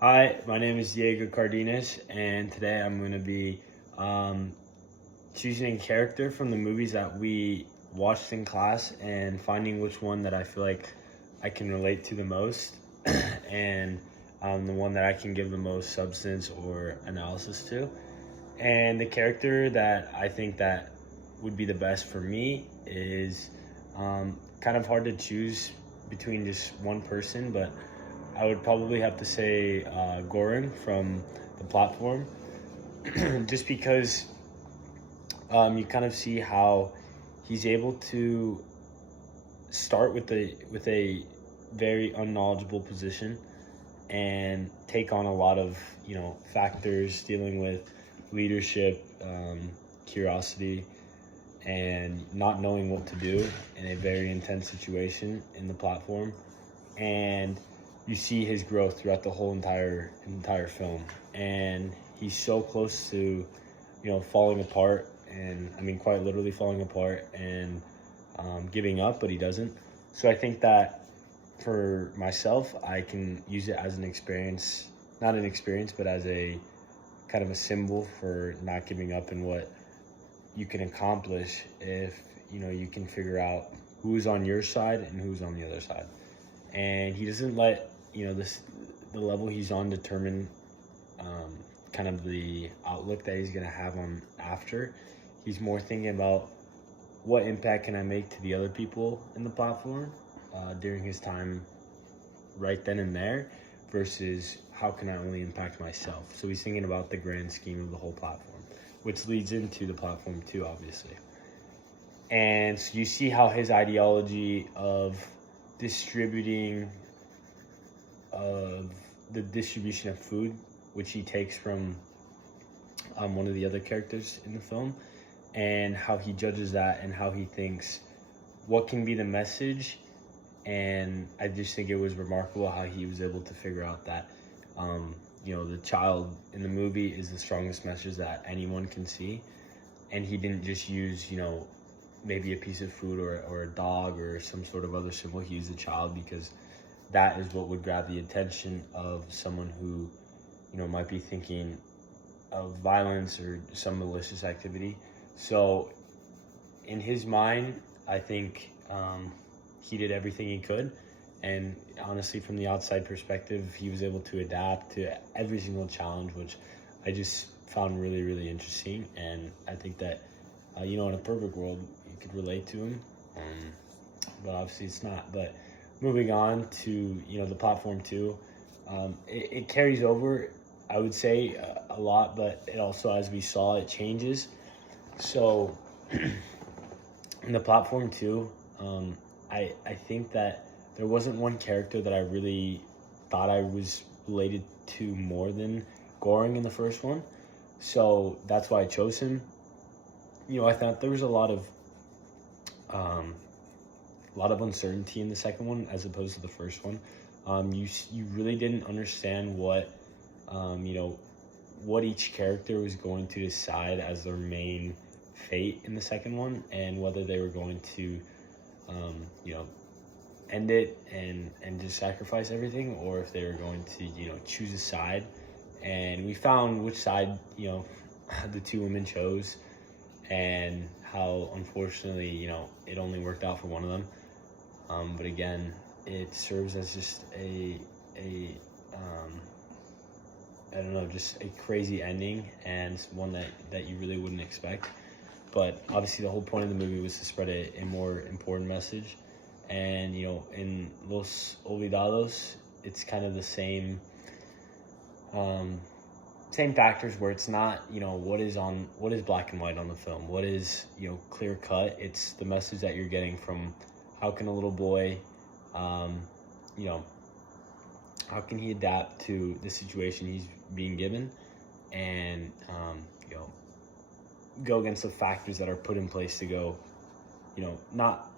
Hi, my name is Diego Cardenas, and today I'm going to be choosing a character from the movies that we watched in class and finding which one that I feel like I can relate to the most and the one that I can give the most substance or analysis to. And the character that I think that would be the best for me is kind of hard to choose between just one person, but I would probably have to say Goran from the platform, just because you kind of see how he's able to start with a very unknowledgeable position and take on a lot of factors dealing with leadership, curiosity, and not knowing what to do in a very intense situation in the platform. And you see his growth throughout the whole entire film, and he's so close to falling apart, and I mean quite literally falling apart and giving up, but he doesn't. So I think that for myself, I can use it as an experience, not an experience, but as a kind of a symbol for not giving up and what you can accomplish if you can figure out who's on your side and who's on the other side. And he doesn't let the level he's on determine kind of the outlook that he's going to have on after. He's more thinking about what impact can I make to the other people in the platform during his time right then and there, versus how can I only impact myself. So he's thinking about the grand scheme of the whole platform, which leads into the platform too, obviously. And so you see how his ideology of distributing of the distribution of food, which he takes from one of the other characters in the film, and how he judges that and how he thinks what can be the message. And I just think it was remarkable how he was able to figure out that the child in the movie is the strongest message that anyone can see, and he didn't just use maybe a piece of food or a dog or some sort of other symbol. He used a child because that is what would grab the attention of someone who might be thinking of violence or some malicious activity. So in his mind, I think he did everything he could, and honestly, from the outside perspective, he was able to adapt to every single challenge, which I just found really, really interesting. And I think that in a perfect world you could relate to him, but obviously it's not. But moving on to the platform too, it carries over, I would say, a lot, but it also, as we saw, it changes. So in the platform too, I think that there wasn't one character that I really thought I was related to more than Goring in the first one. So that's why I chose him. I thought there was a lot of uncertainty in the second one as opposed to the first one. You really didn't understand what what each character was going to decide as their main fate in the second one, and whether they were going to end it and just sacrifice everything, or if they were going to choose a side. And we found which side the two women chose, and how unfortunately it only worked out for one of them. But again, it serves as just a I don't know, just a crazy ending, and one that you really wouldn't expect. But obviously the whole point of the movie was to spread a more important message. And in Los Olvidados, it's kind of the same factors, where it's not what is black and white on the film, what is clear cut. It's the message that you're getting from how can a little boy how can he adapt to the situation he's being given, and go against the factors that are put in place to go not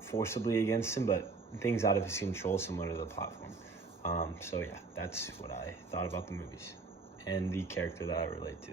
forcibly against him, but things out of his control, similar to the platform. So yeah, that's what I thought about the movies and the character that I relate to.